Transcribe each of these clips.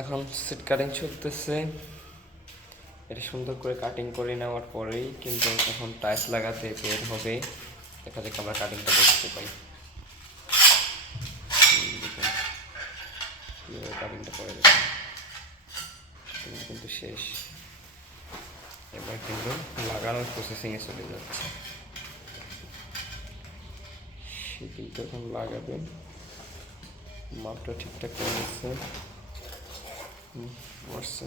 এখন seat cutting চলতেছে। এটা সুন্দর করে কাটিং করে নেওয়ার পরেই কিন্তু এখন টাইলস লাগাতে বের হবে। দেখা যাক আমরা কাটিংটা দেখতে পাই। কীভাবে কাটিংটা করে দেবে কিন্তু শেষ। এবার কিন্তু লাগানোর প্রসেসিংয়ে চলে যাচ্ছে। সে কিন্তু এখন লাগাবে, মাপটা ঠিকঠাক করে নিচ্ছে। বসছে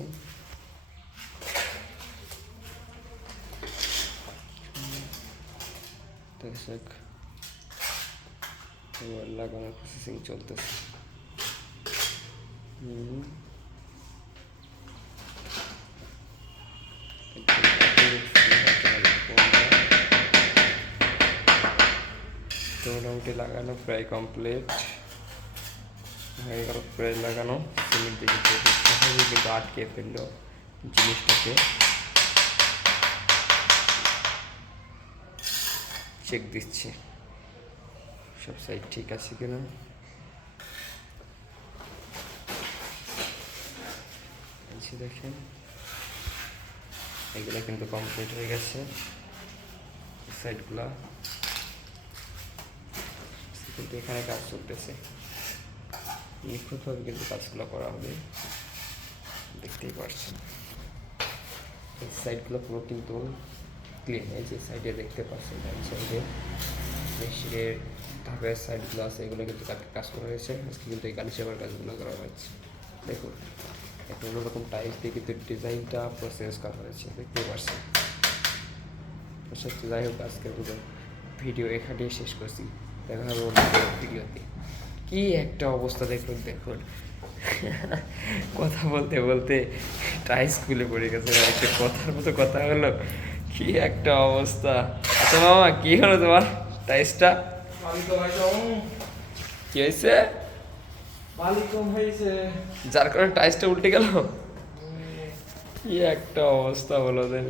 এবার লাগানোর প্রসেসিং চলতেছে। তো মোটামুটি লাগানো প্রায় কমপ্লিট হয়ে গেল। প্রায় লাগানো সিমেন্ট দিকে সহজে কিন্তু আটকে ফেললো জিনিসটাকে। চেক দিচ্ছি সব সাইড ঠিক আছে কিনা। দেখেন এগুলো কিন্তু কমপ্লিট হয়ে গেছে। সাইডগুলা কিন্তু এখানে কাজ চলতেছে, নিখুঁতভাবে কিন্তু কাজগুলো করা হবে, দেখতেই পাচ্ছেন। এই সাইডগুলো পুরো কিন্তু ক্লিন। এই যে সাইডে দেখতে পাচ্ছেন ডান সাইডে মেশিনের ধাপের সাইডগুলো আছে, এগুলো কিন্তু কাজ করা হয়েছে। আজকে কিন্তু এই কালিশেবার কাজগুলো করা হয়েছে। দেখুন একটা অন্যরকম টাইলস দিয়ে কিন্তু ডিজাইনটা প্রসেস করা হয়েছে, দেখতেই পাচ্ছেন। আচ্ছা যাই হোক, আজকের ভিডিও এখানেই শেষ করছি। দেখা হবে অন্য ভিডিওতে। কি একটা অবস্থা দেখুন দেখুন কথা বলতে বলতে টাইস খুলে পড়ে গেছে। একটা কথার মতো কথা হলো, কি একটা অবস্থা। আচ্ছা মামা, কি হলো তোমার টাইসটা? কি হয়েছে? যার কারণে টাইসটা উল্টে গেল। কি একটা অবস্থা হলো দেন।